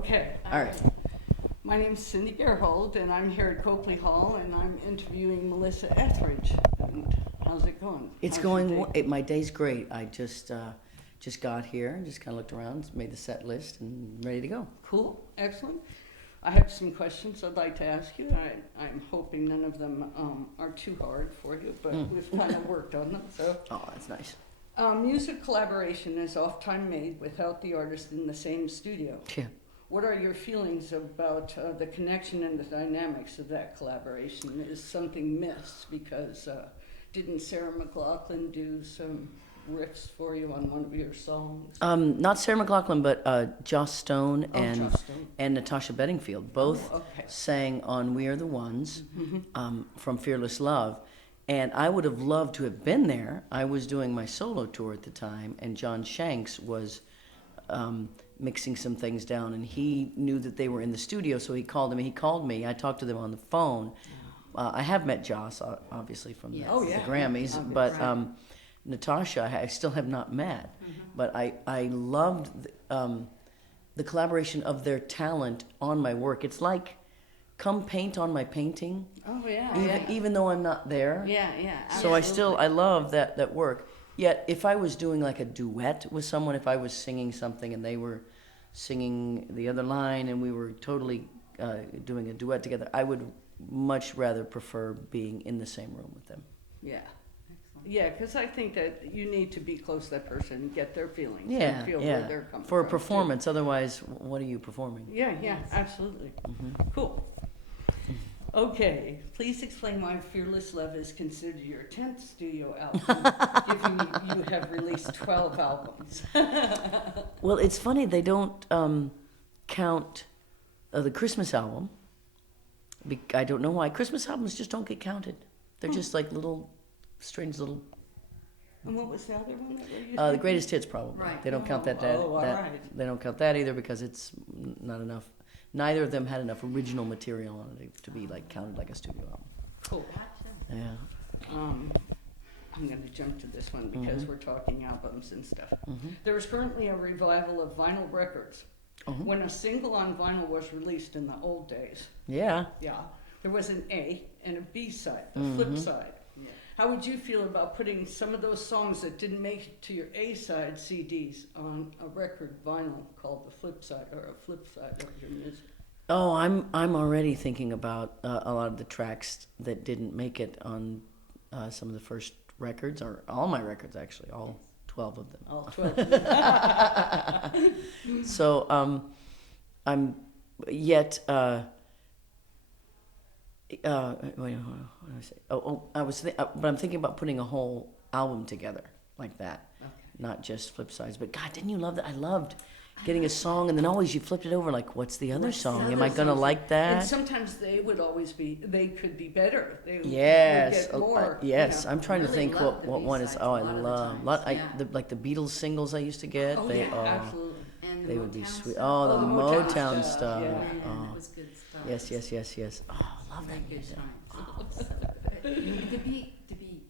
Okay. All right. My name's Cyndi and I'm here at Copley Hall, and I'm interviewing Melissa Etheridge. And how's it going? It's How's going. your day? My day's great. I just got here and just kind of looked around, made the set list, and ready to go. Cool. Excellent. I have some questions I'd like to ask you. I'm hoping none of them are too hard for you, but we've kind of worked on them. So, Oh, that's nice. music collaboration is oft-time made without the artist in the same studio. Yeah. What are your feelings about the connection and the dynamics of that collaboration? Is something missed because didn't Sarah McLachlan do some riffs for you on one of your songs? Not Sarah McLachlan, but Joss Stone and Joss Stone. and Natasha Bedingfield both Okay. sang on "We Are the Ones" from Fearless Love. And I would have loved to have been there. I was doing my solo tour at the time, and John Shanks was mixing some things down, and he knew that they were in the studio, so he called them. He called me. I talked to them on the phone. I have met Joss, obviously, from the Grammys, but Natasha, I still have not met. But I loved the collaboration of their talent on my work. It's like, come paint on my painting. Oh yeah. Even though I'm not there. Yeah. So Absolutely. I love that work. Yet if I was doing like a duet with someone, if I was singing something and they were singing the other line and we were totally doing a duet together, I would much rather prefer being in the same room with them. Yeah. Yeah, because I think that you need to be close to that person and get their feelings Yeah, and feel yeah. where they're coming For a from, too. performance, otherwise, what are you performing? Yeah, absolutely. Cool. Okay, please explain why Fearless Love is considered your 10th studio album, given you have released 12 albums. Well, it's funny, they don't count the Christmas album. I don't know why. Christmas albums just don't get counted. They're just like little, strange little... And what was the other one that were you The thinking? greatest hits, probably. Right. They don't count that. all right. They don't count that either because it's not enough. Neither of them had enough original material on it to be like counted like a studio album. Cool. Yeah. I'm going to jump to this one because we're talking albums and stuff. There is currently a revival of vinyl records. When a single on vinyl was released in the old days, Yeah. there was an A and a B side, the flip side. How would you feel about putting some of those songs that didn't make it to your A side CDs on a record vinyl called the flip side, or a flip side of your music? Oh, I'm already thinking about a lot of the tracks that didn't make it on some of the first records, or all my records actually, all 12 of them. All 12. So I'm yet. Wait, what did I say? But I'm thinking about putting a whole album together like that, not just flip sides. But God, didn't you love that? I loved getting a song and then always you flipped it over like, what's the other song? Am I gonna like that? And sometimes they could be better. They Yes, would get more. yes. You know. I'm trying to Really think love the what one is. B-sides Oh, a I lot of the love times, like the Beatles singles I used to get. Oh, they yeah, absolutely. And they the would be Motown sweet. stuff. Oh, the Oh, the Motown Motown stuff, stuff. yeah. Man, Oh. that was good stuff. Yes. Oh, I love that Good music. times. Oh, so good. to be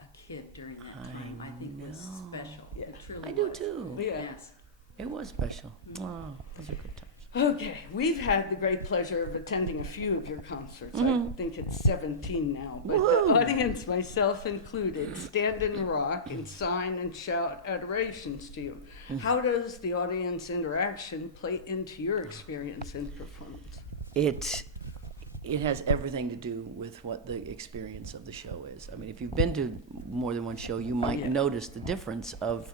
a kid during that time, I think was know. special. Yeah. It truly I do was. too. Yeah. Yes. It was special. Oh, those are good times. Okay, we've had the great pleasure of attending a few of your concerts. I think it's 17 now, but Woohoo. the audience, myself included, stand and rock and sign and shout adorations to you. How does the audience interaction play into your experience and performance? It has everything to do with what the experience of the show is. I mean, if you've been to more than one show, you might yeah. notice the difference of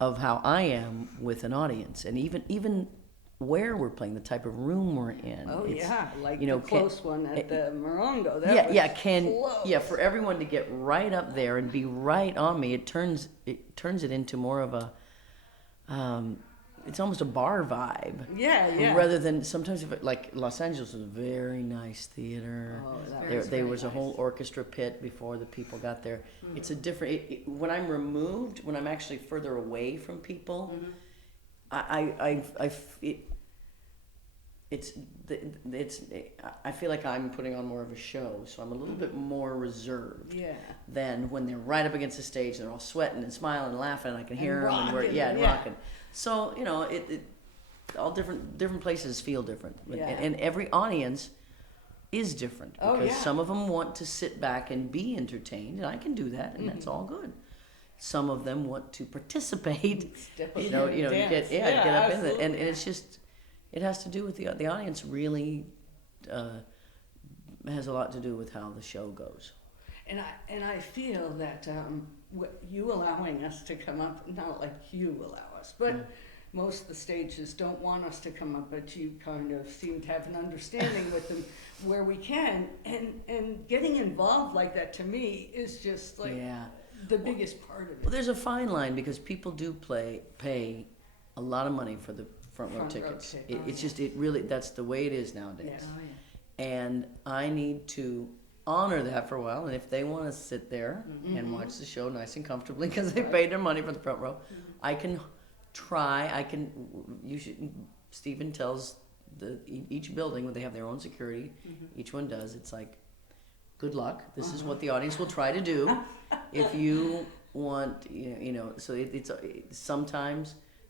how I am with an audience, and even where we're playing, the type of room we're in. Oh It's, yeah, like you know, the close one at the Morongo. That yeah, was close. for everyone to get right up there and be right on me, it turns it into more of a it's almost a bar vibe. Yeah. Rather than sometimes if it, like Los Angeles was a very nice theater. Oh, that Very, was There very was a nice. whole orchestra pit before the people got there. It's a different. When I'm removed, when I'm actually further away from people, I feel like I'm putting on more of a show, so I'm a little bit more reserved. Yeah. Than when they're right up against the stage, they're all sweating and smiling and laughing, and I can hear them, and rocking, and yeah. rocking. So you know, all different places feel different, Yeah. and every audience is different Oh, because yeah. some of them want to sit back and be entertained, and I can do that, and that's all good. Some of them want to participate, Step you up know, and get dance. get up in it, absolutely. and it's just it has to do with the audience really has a lot to do with how the show goes. And I feel that you allowing us to come up, not like you allow us, but most of the stages don't want us to come up, but you kind of seem to have an understanding with them where we can, and getting involved like that to me is just like Yeah. the biggest part of Well, it. there's a fine line because people do pay a lot of money for the front row Front row tickets. ticket. It's just it really that's the way it is nowadays. Yeah. Oh, yeah. And I need to honor that for a while. And if they want to sit there and watch the show nice and comfortably because they paid their money for the front row, I can try. You should. Stephen tells each building when they have their own security. Each one does. It's like, good luck. This is what the audience will try to do. If you want, so it's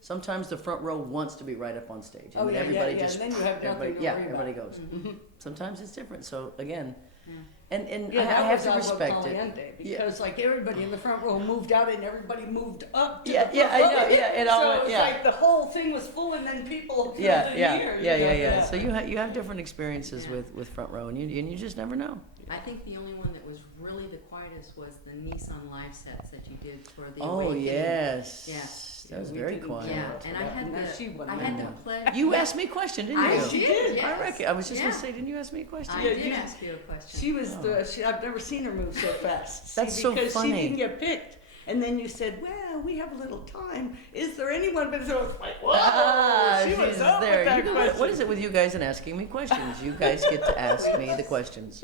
sometimes the front row wants to be right up on stage. Oh, yeah, everybody yeah, just and then you have nothing to worry everybody about. goes. Sometimes it's different. So again, Yeah. and Yeah, I that have was to our respect it. Caliente, because like everybody in the front row moved out and everybody moved up to Yeah, the yeah, front I know, row. yeah, it all so went- it's yeah. like the whole thing was full and then people filled Yeah, it yeah, here. yeah. So you have different experiences Yeah. with front row, and you just never know. I think the only one that was really the quietest was the Nissan live sets that you did for the Oh Awakening. yes, Yeah. that was We very didn't quiet. Yeah, to and I that. had No, the she wouldn't I have had known. the pleasure. You asked me a question, didn't I you? She did. did. I Yes. reckon. I was just Yeah. gonna say, didn't you ask me a question? I Yeah, did you- ask you a question. She was I've never seen her move so fast. That's so because funny. she didn't get picked. And then you said, well, we have a little time. Is there anyone? But so it's like, whoa, she was she's up there. with that You know question. what is it with you guys and asking me questions? You guys get to ask me the questions.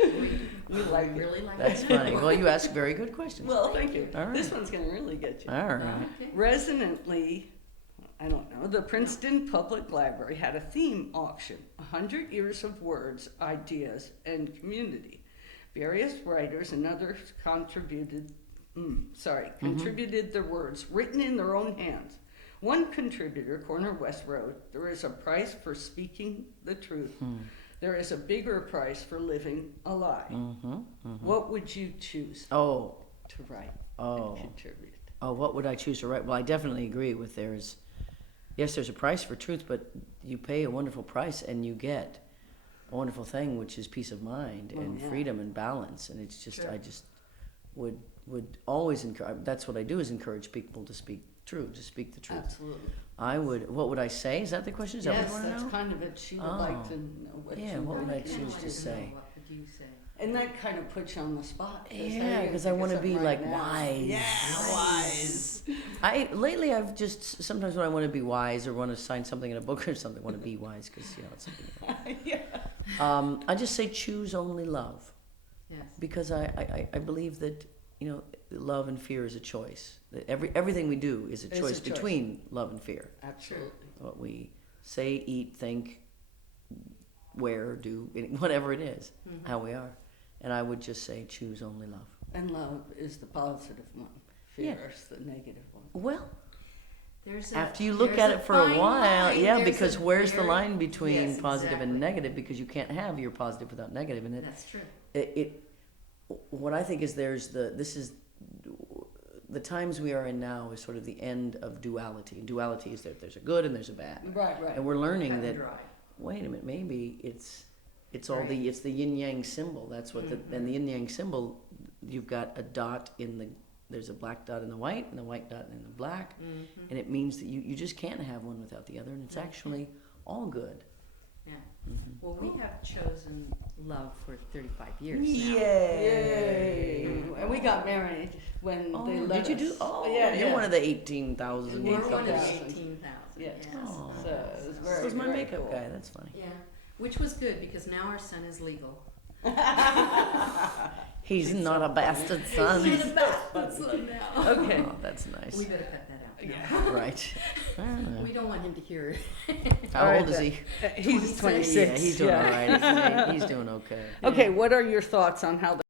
We like it. really like That's it. funny. Well, you ask very good questions. Well, thank you. All right. This one's going to really get you. All right. Okay. Resonantly, I don't know, the Princeton Public Library had a theme auction, 100 Years of Words, Ideas, and Community. Various writers and others contributed their words written in their own hands. One contributor, Corner West, wrote, "There is a price for speaking the truth. There is a bigger price for living a lie." What would you choose Oh, to write oh. and contribute? Oh, what would I choose to write? Well, I definitely agree with there's a price for truth, but you pay a wonderful price and you get a wonderful thing, which is peace of mind and yeah. freedom and balance. And it's just, Sure. I just would always encourage, that's what I do, is encourage people to speak true, to speak the truth. Absolutely. What would I say? Is that the question? Is that Yes, what you want that's to know? kind of it. She would like Oh. to know what Yeah, you what would would I Kinda choose wanted to say? know, what would you say? And that kind of puts you on the spot. Yeah, because I want to be like wise. Yeah, wise. Lately I've just sometimes when I want to be wise or want to sign something in a book or something, I want to be wise because it's something. Yeah. I just say choose only love Yes. because I believe that love and fear is a choice. That everything we do is a It's a choice choice. between love and fear. Absolutely. What we say, eat, think, wear, do, whatever it is, how we are. And I would just say choose only love. And love is the positive one. Fear is the negative one. Well, There's after you look there's at it for a fine while, line. yeah, There's because a where's the very- line between Yes, positive and exactly. negative? Because you can't have your positive without negative, and That's true. what I think is the times we are in now is sort of the end of duality. And duality is that there's a good and there's a bad, Right, right. and we're learning Cut and that. dry. Wait a minute, maybe it's all Right. it's the yin yang symbol. That's what and the yin yang symbol. You've got a dot there's a black dot in the white and the white dot in the black, and it means that you just can't have one without the other, and it's actually all good. Yeah. Well, we have chosen love for 35 years now. Yay! And we got married when Oh, they let did you do? us. Oh, yeah, you're yeah. one of the 18,000. We're one of the 18,000. 18,000. Yeah. Yes. Oh. So it was very, So is my very makeup cool. guy. That's funny. Yeah. Which was good because now our son is legal. He's not a bastard son. He's a bastard son now. Okay. Oh, that's nice. We better cut that out. Yeah. Right. I don't know. We don't want him to hear it. How All right, old is he? He's 26. Yeah, he's doing yeah. all right. He's doing okay. Okay, what are your thoughts on how the